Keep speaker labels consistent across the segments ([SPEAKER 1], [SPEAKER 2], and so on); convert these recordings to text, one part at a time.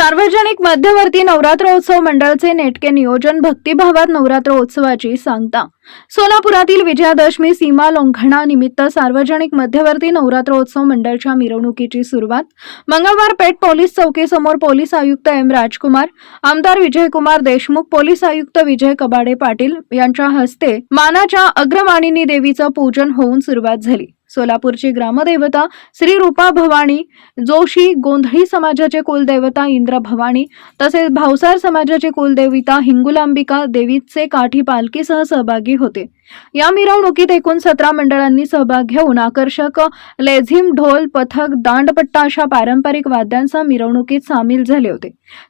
[SPEAKER 1] सार्वजनिक मध्यवर्ती नवरात्रोत्सव मंडळाचे नेटके नियोजन भक्तिभावात नवरात्रोत्सवाची सांगता. सोलापुरातील विजयादशमी सीमा लोंघणानिमित्त सार्वजनिक मध्यवर्ती नवरात्रोत्सव मंडळाच्या मिरवणुकीची सुरुवात. मंगळवार पेठ पोलीस चौकीसमोर पोलीस आयुक्त एम राजकुमार आमदार विजयकुमार देशमुख पोलीस आयुक्त विजय कबाडे पाटील यांच्या हस्ते मानाच्या अग्रवाणिनी देवीचं पूजन होऊन सुरुवात झाली. सोलापूरची ग्रामदेवता श्री रूपा भवानी जोशी गोंधळी समाजाचे कुलदेवता इंद्र भवानी तसेच भावसार समाजाचे कुलदेविता हिंगुलांबिका देवीचे काठी पालखीसह सहभागी होते. या मिरवणुकीत एकूण सतरा मंडळांनी सहभाग घेऊन आकर्षक लेझिम ढोल पथक दांडपट्टा अशा पारंपरिक वाद्यांसह मिरवणुकीत सामील झाले होते.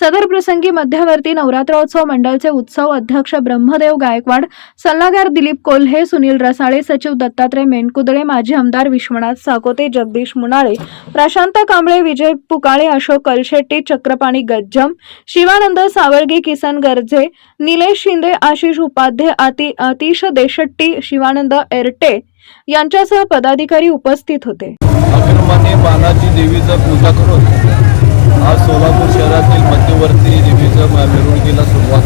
[SPEAKER 1] सदर प्रसंगी मध्यवर्ती नवरात्रोत्सव मंडळचे उत्सव अध्यक्ष ब्रह्मदेव गायकवाड सल्लागार दिलीप कोल्हे सुनील रसाळे सचिव दत्तात्रय मेनकुदळे माजी आमदार विश्वनाथ साकोते जगदीश मुनाळे प्रशांत कांबळे विजय पुकाळे अशोक कलशेट्टी चक्रपाणी गज्जम शिवानंद सावळगी किसन गर्जे निलेश शिंदे आशिष उपाध्ये आतिश देश शेट्टी शिवानंद एरटे यांच्यासह पदाधिकारी उपस्थित होते.
[SPEAKER 2] अग्रमान्य बालाजी देवीचा पूजा करून आज सोलापूर शहरातील मध्यवर्ती देवीचं मिरवणुकीला सुरुवात